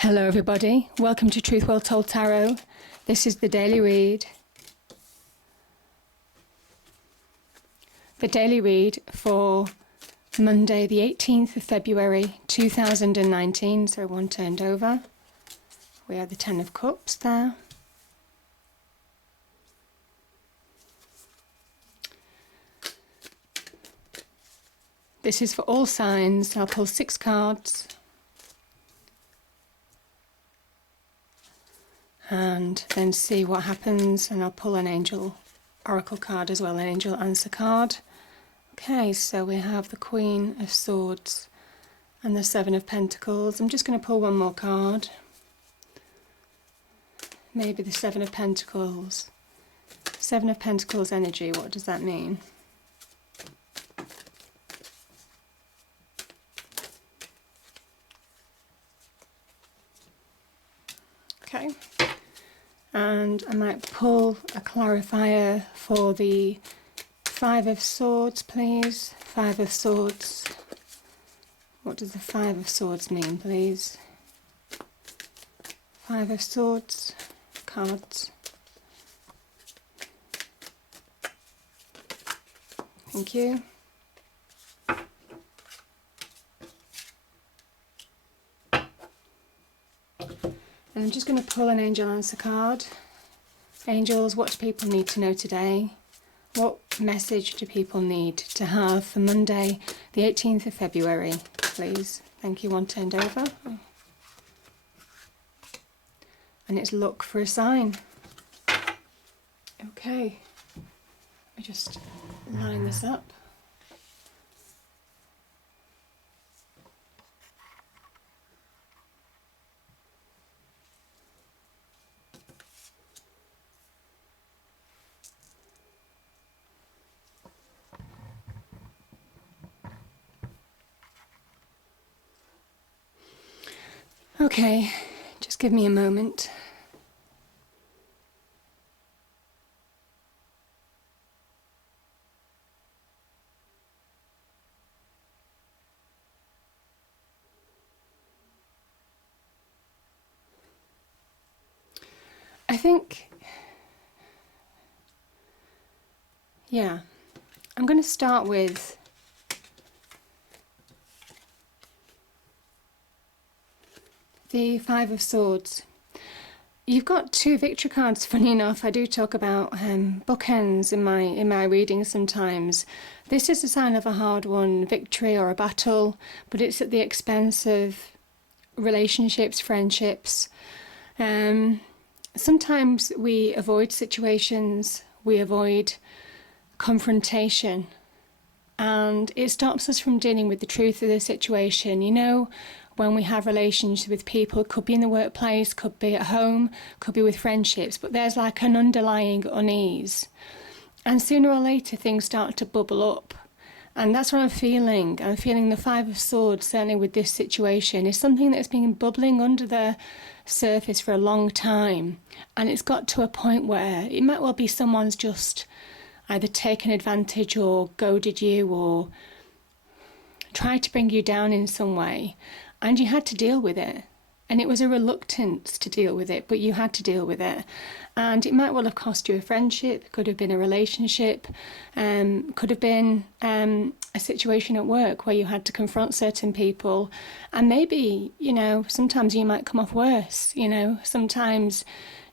Hello everybody, welcome to Truth Well Told Tarot. This is the daily read. The daily read for Monday the 18th of February 2019, so one turned over. We have the Ten of Cups there. This is for all signs. I'll pull 6 cards. And then see what happens, and I'll pull an angel oracle card as well, an angel answer card. Okay, so we have the Queen of Swords and the Seven of Pentacles. I'm just going to pull one more card. Maybe the Seven of Pentacles. Seven of Pentacles energy, what does that mean? Okay. And I might pull a clarifier for the Five of Swords, please. Five of Swords. What does the Five of Swords mean, please? Five of Swords. Cards. Thank you. And I'm just going to pull an angel answer card. Angels, what do people need to know today? What message do people need to have for Monday, the 18th of February, please? Thank you, one turned over. And it's look for a sign. Okay, let me just line this up. Okay, just give me a moment. I think, yeah, I'm going to start with the Five of Swords. You've got 2 victory cards, funny enough. I do talk about bookends in my readings sometimes. This is a sign of a hard-won victory or a battle, but it's at the expense of relationships, friendships. Sometimes we avoid situations, we avoid confrontation, and it stops us from dealing with the truth of the situation. You know, when we have relations with people, it could be in the workplace, could be at home, could be with friendships, but there's like an underlying unease. And sooner or later things start to bubble up. And that's what I'm feeling. I'm feeling the Five of Swords, certainly with this situation, is something that's been bubbling under the surface for a long time. And it's got to a point where it might well be someone's just either taken advantage or goaded you or tried to bring you down in some way. And you had to deal with it. And it was a reluctance to deal with it, but you had to deal with it. And it might well have cost you a friendship, could have been a relationship, could have been a situation at work where you had to confront certain people. And maybe, you know, sometimes you might come off worse, you know. Sometimes,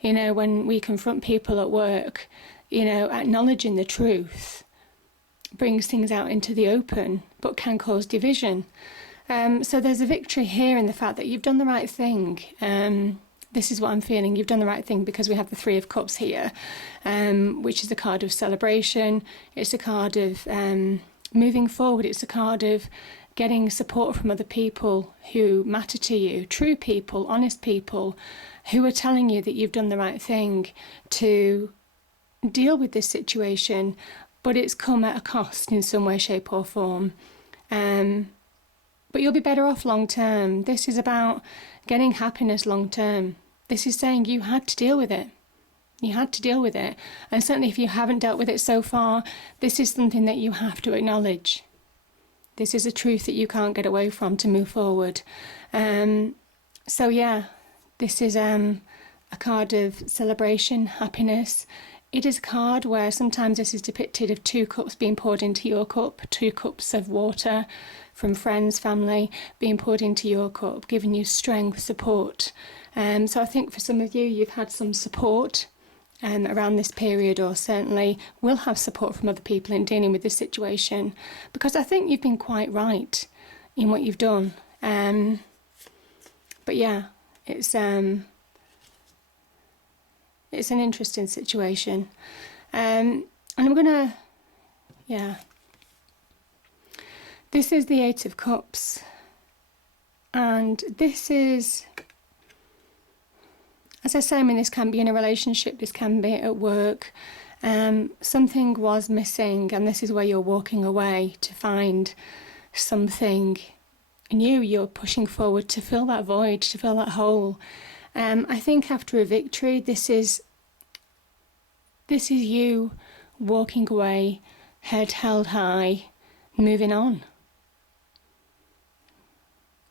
you know, when we confront people at work, you know, acknowledging the truth brings things out into the open, but can cause division. So there's a victory here in the fact that you've done the right thing. This is what I'm feeling. You've done the right thing because we have the Three of Cups here, which is a card of celebration. It's a card of moving forward. It's a card of getting support from other people who matter to you, true people, honest people, who are telling you that you've done the right thing to deal with this situation, but it's come at a cost in some way, shape or form. But you'll be better off long term. This is about getting happiness long term. This is saying you had to deal with it. You had to deal with it. And certainly if you haven't dealt with it so far, this is something that you have to acknowledge. This is a truth that you can't get away from to move forward. So yeah, this is a card of celebration, happiness. It is a card where sometimes this is depicted of 2 cups being poured into your cup, 2 cups of water from friends, family being poured into your cup, giving you strength, support. So I think for some of you, you've had some support around this period, or certainly will have support from other people in dealing with this situation, because I think you've been quite right in what you've done. But yeah, it's an interesting situation. And I'm gonna, yeah. This is the Eight of Cups. And this is, as I say, I mean, this can be in a relationship, this can be at work. Something was missing, and this is where you're walking away to find something new. You're pushing forward to fill that void, to fill that hole. I think after a victory, this is you walking away, head held high, moving on.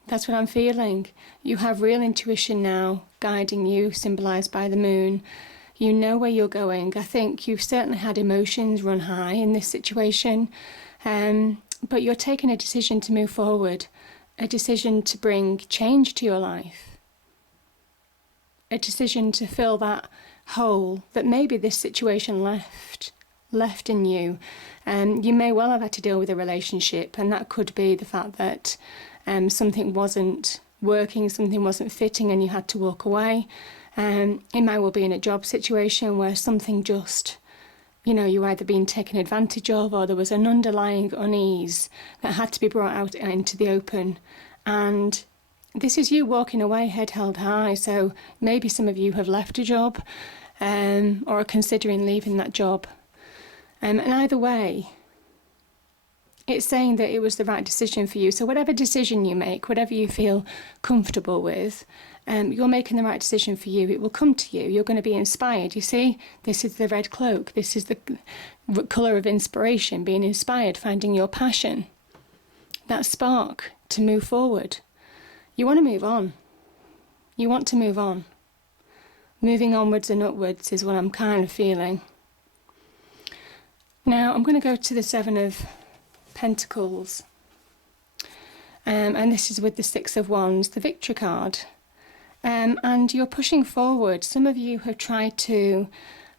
That's what I'm feeling. You have real intuition now guiding you, symbolised by the moon. You know where you're going. I think you've certainly had emotions run high in this situation, but you're taking a decision to move forward, a decision to bring change to your life, a decision to fill that hole that maybe this situation left in you. You may well have had to deal with a relationship, and that could be the fact that something wasn't working, something wasn't fitting, and you had to walk away. It might well be in a job situation where something just, you were either being taken advantage of, or there was an underlying unease that had to be brought out into the open. And this is you walking away, head held high. So maybe some of you have left a job, or are considering leaving that job. And either way, it's saying that it was the right decision for you. So whatever decision you make, whatever you feel comfortable with, you're making the right decision for you. It will come to you. You're going to be inspired. You see, this is the red cloak. This is the colour of inspiration, being inspired, finding your passion, that spark to move forward. You want to move on. You want to move on. Moving onwards and upwards is what I'm kind of feeling. Now, I'm going to go to the Seven of Pentacles. And this is with the Six of Wands, the Victory card. And you're pushing forward. Some of you have tried to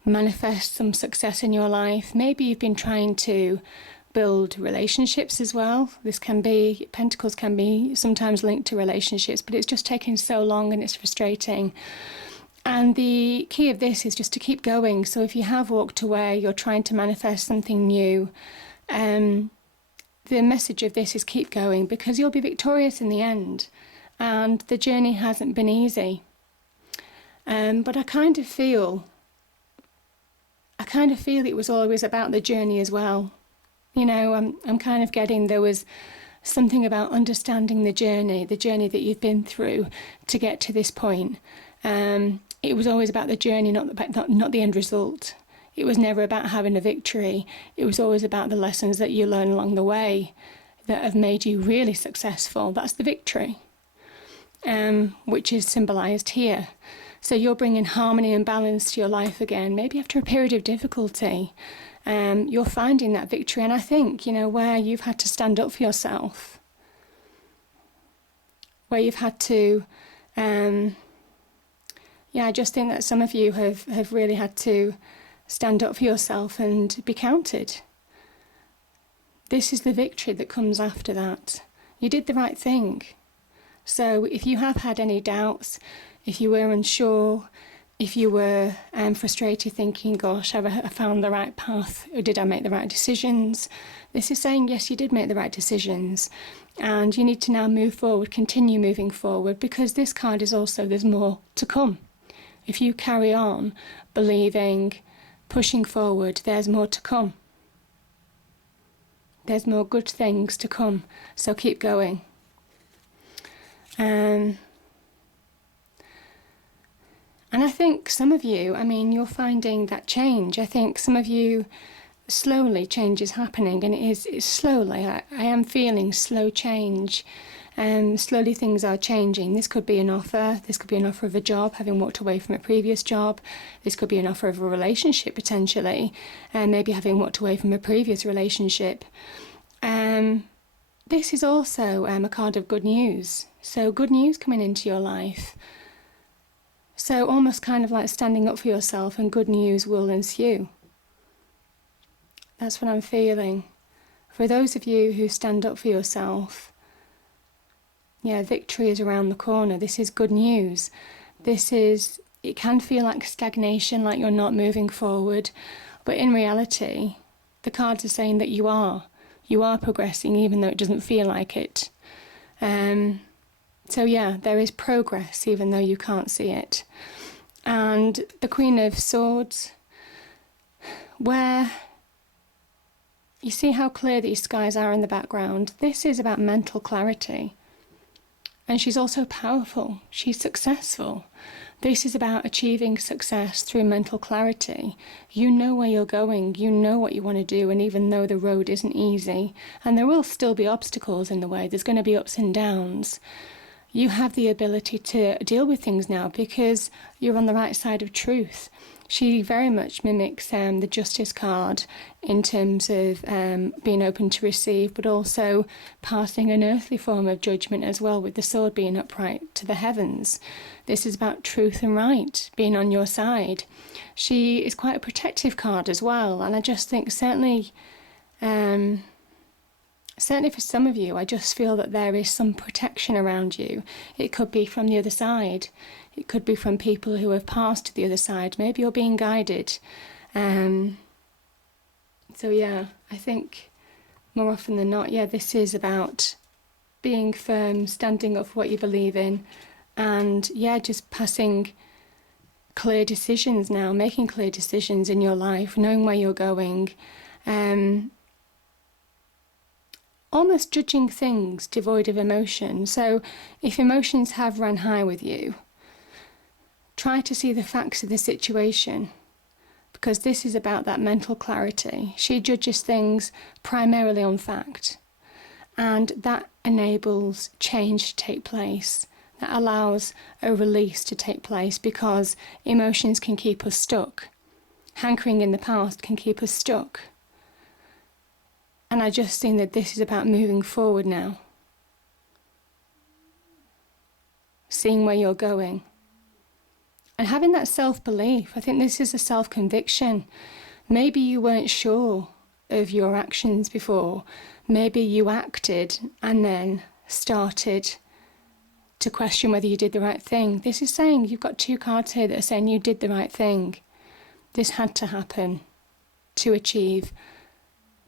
manifest some success in your life. Maybe you've been trying to build relationships as well. Pentacles can be sometimes linked to relationships, but it's just taking so long and it's frustrating. And the key of this is just to keep going. So if you have walked away, you're trying to manifest something new, the message of this is keep going, because you'll be victorious in the end. And the journey hasn't been easy. But I kind of feel it was always about the journey as well. I'm kind of getting there was something about understanding the journey that you've been through to get to this point. It was always about the journey, not the end result. It was never about having a victory. It was always about the lessons that you learn along the way that have made you really successful. That's the victory, which is symbolised here. So you're bringing harmony and balance to your life again, maybe after a period of difficulty. You're finding that victory. And I think, where you've had to stand up for yourself, where you've had to, I just think that some of you have really had to stand up for yourself and be counted. This is the victory that comes after that. You did the right thing. So if you have had any doubts, if you were unsure, if you were frustrated thinking, gosh, have I found the right path? Or did I make the right decisions? This is saying, yes, you did make the right decisions. And you need to now move forward, continue moving forward, because this card is also, there's more to come. If you carry on believing, pushing forward, there's more to come. There's more good things to come. So keep going. And I think some of you, you're finding that change. I think some of you, slowly change is happening, and it's slowly. I am feeling slow change. Slowly things are changing. This could be an offer. This could be an offer of a job, having walked away from a previous job. This could be an offer of a relationship, potentially, and maybe having walked away from a previous relationship. This is also a card of good news. So good news coming into your life. So almost kind of like standing up for yourself, and good news will ensue. That's what I'm feeling. For those of you who stand up for yourself, victory is around the corner. This is good news. It can feel like stagnation, like you're not moving forward. But in reality, the cards are saying that you are progressing, even though it doesn't feel like it. So there is progress, even though you can't see it. And the Queen of Swords, where you see how clear these skies are in the background. This is about mental clarity. And she's also powerful. She's successful. This is about achieving success through mental clarity. You know where you're going. You know what you want to do. And even though the road isn't easy, and there will still be obstacles in the way, there's going to be ups and downs, you have the ability to deal with things now because you're on the right side of truth. She very much mimics the Justice card in terms of being open to receive, but also passing an earthly form of judgment as well, with the sword being upright to the heavens. This is about truth and right being on your side. She is quite a protective card as well, and I just think certainly for some of you, I just feel that there is some protection around you. It could be from the other side. It could be from people who have passed to the other side. Maybe you're being guided. I think more often than not, this is about being firm, standing up for what you believe in, and just passing clear decisions now, making clear decisions in your life, knowing where you're going, almost judging things devoid of emotion. So if emotions have run high with you, try to see the facts of the situation, because this is about that mental clarity. She judges things primarily on fact, and that enables change to take place. That allows a release to take place, because emotions can keep us stuck. Hankering in the past can keep us stuck. And I just think that this is about moving forward now. Seeing where you're going. And having that self-belief. I think this is a self-conviction. Maybe you weren't sure of your actions before. Maybe you acted and then started to question whether you did the right thing. This is saying, you've got two cards here that are saying you did the right thing. This had to happen to achieve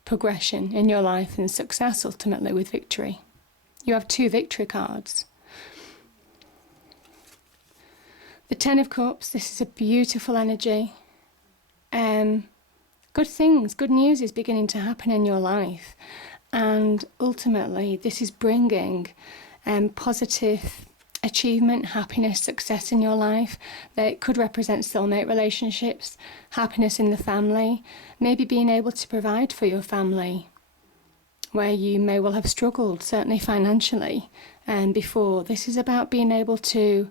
progression in your life and success ultimately with victory. You have two victory cards. The Ten of Cups, this is a beautiful energy. Good things, good news is beginning to happen in your life. And ultimately, this is bringing positive achievement, happiness, success in your life. That could represent soulmate relationships, happiness in the family, maybe being able to provide for your family, where you may well have struggled, certainly financially, before. This is about being able to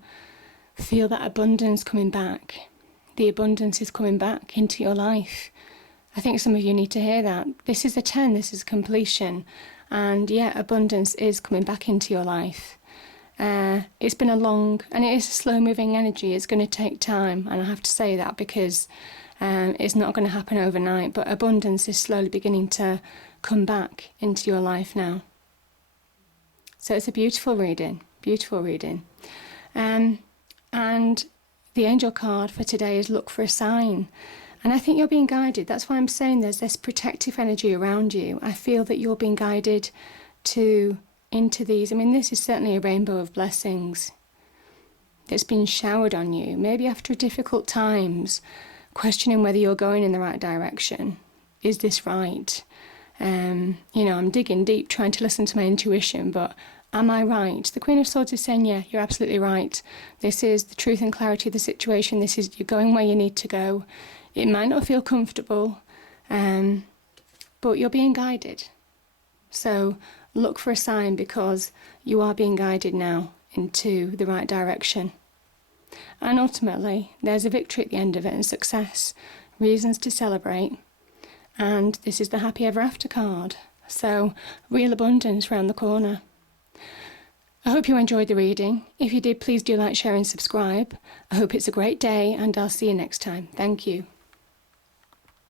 feel that abundance coming back. The abundance is coming back into your life. I think some of you need to hear that. This is a 10, this is completion. And abundance is coming back into your life. It's been a long, and it is a slow moving energy. It's going to take time, and I have to say that because it's not going to happen overnight, but abundance is slowly beginning to come back into your life now. So it's a beautiful reading. And the angel card for today is look for a sign. And I think you're being guided. That's why I'm saying there's this protective energy around you. I feel that you're being guided into these. I mean, this is certainly a rainbow of blessings that's been showered on you. Maybe after difficult times, questioning whether you're going in the right direction. Is this right? I'm digging deep, trying to listen to my intuition, but am I right? The Queen of Swords is saying, yeah, you're absolutely right. This is the truth and clarity of the situation. This is, you're going where you need to go. It might not feel comfortable, but you're being guided. So look for a sign, because you are being guided now into the right direction. And ultimately, there's a victory at the end of it and success, reasons to celebrate. And this is the happy ever after card. So, real abundance round the corner. I hope you enjoyed the reading. If you did, please do like, share and subscribe. I hope it's a great day, and I'll see you next time. Thank you.